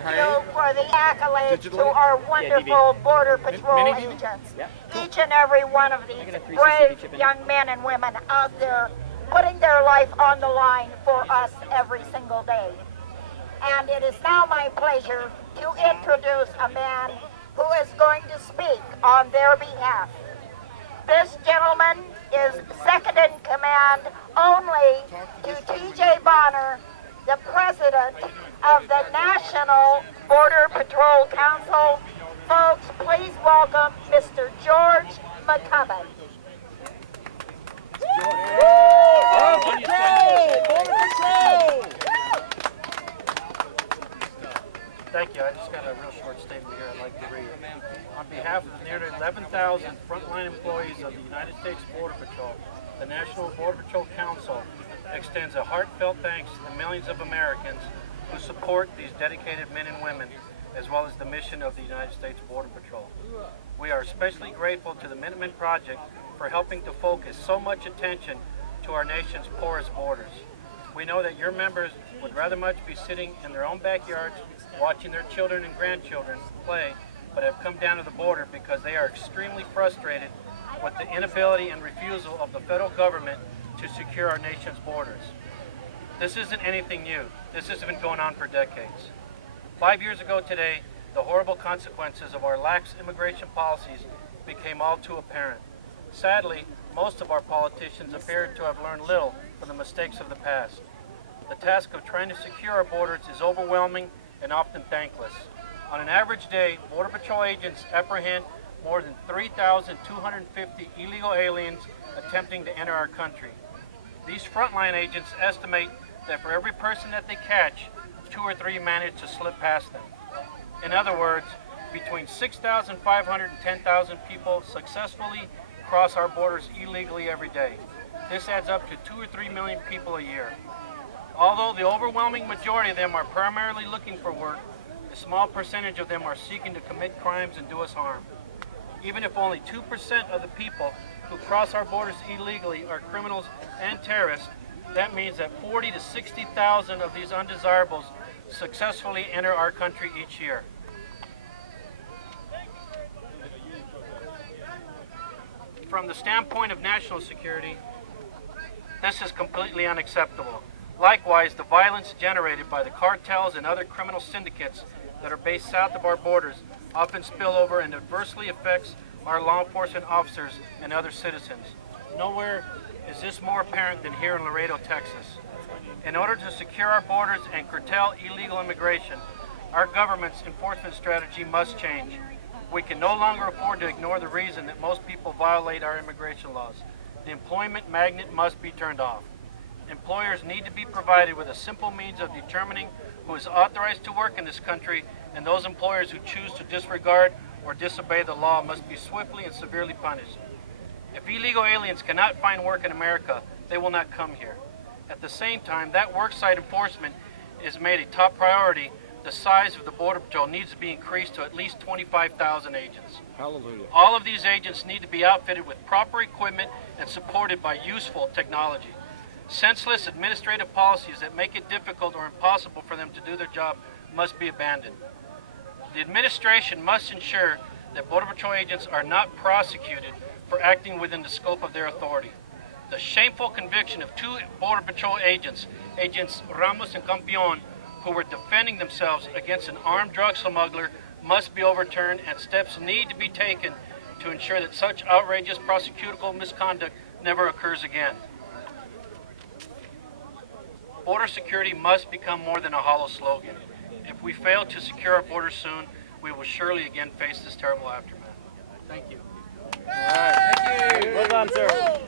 thank you for the accolades to our wonderful Border Patrol agents. Each and every one of these brave young men and women out there putting their life on the line for us every single day. And it is now my pleasure to introduce a man who is going to speak on their behalf. This gentleman is second in command only to T.J. Bonner, the president of the National Border Patrol Council. Folks, please welcome Mr. George McCubbin. Border Patrol! Thank you. I just got a real short statement here I'd like to read. On behalf of the nearly 11,000 frontline employees of the United States Border Patrol, the National Border Patrol Council extends a heartfelt thanks to the millions of Americans who support these dedicated men and women, as well as the mission of the United States Border Patrol. We are especially grateful to the Minutemen Project for helping to focus so much attention to our nation's porous borders. We know that your members would rather much be sitting in their own backyards watching their children and grandchildren play, but have come down to the border because they are extremely frustrated with the inability and refusal of the federal government to secure our nation's borders. This isn't anything new. This has been going on for decades. 5 years ago today, the horrible consequences of our lax immigration policies became all too apparent. Sadly, most of our politicians appear to have learned little from the mistakes of the past. The task of trying to secure our borders is overwhelming and often thankless. On an average day, Border Patrol agents apprehend more than 3,250 illegal aliens attempting to enter our country. These frontline agents estimate that for every person that they catch, 2 or 3 manage to slip past them. In other words, between 6,500 and 10,000 people successfully cross our borders illegally every day. This adds up to 2 or 3 million people a year. Although the overwhelming majority of them are primarily looking for work, a small percentage of them are seeking to commit crimes and do us harm. Even if only 2% of the people who cross our borders illegally are criminals and terrorists, that means that 40 to 60,000 of these undesirables successfully enter our country each year. From the standpoint of national security, this is completely unacceptable. Likewise, the violence generated by the cartels and other criminal syndicates that are based south of our borders often spill over and adversely affects our law enforcement officers and other citizens. Nowhere is this more apparent than here in Laredo, Texas. In order to secure our borders and curtail illegal immigration, our government's enforcement strategy must change. We can no longer afford to ignore the reason that most people violate our immigration laws. The employment magnet must be turned off. Employers need to be provided with a simple means of determining who is authorized to work in this country, and those employers who choose to disregard or disobey the law must be swiftly and severely punished. If illegal aliens cannot find work in America, they will not come here. At the same time, that worksite enforcement is made a top priority. The size of the Border Patrol needs to be increased to at least 25,000 agents. Hallelujah. All of these agents need to be outfitted with proper equipment and supported by useful technology. Senseless administrative policies that make it difficult or impossible for them to do their job must be abandoned. The administration must ensure that Border Patrol agents are not prosecuted for acting within the scope of their authority. The shameful conviction of 2 Border Patrol agents, Agents Ramos and Campion, who were defending themselves against an armed drug smuggler, must be overturned, and steps need to be taken to ensure that such outrageous prosecutable misconduct never occurs again. Border security must become more than a hollow slogan. If we fail to secure our borders soon, we will surely again face this terrible aftermath. Thank you. All right. Thank you. Well done, sir.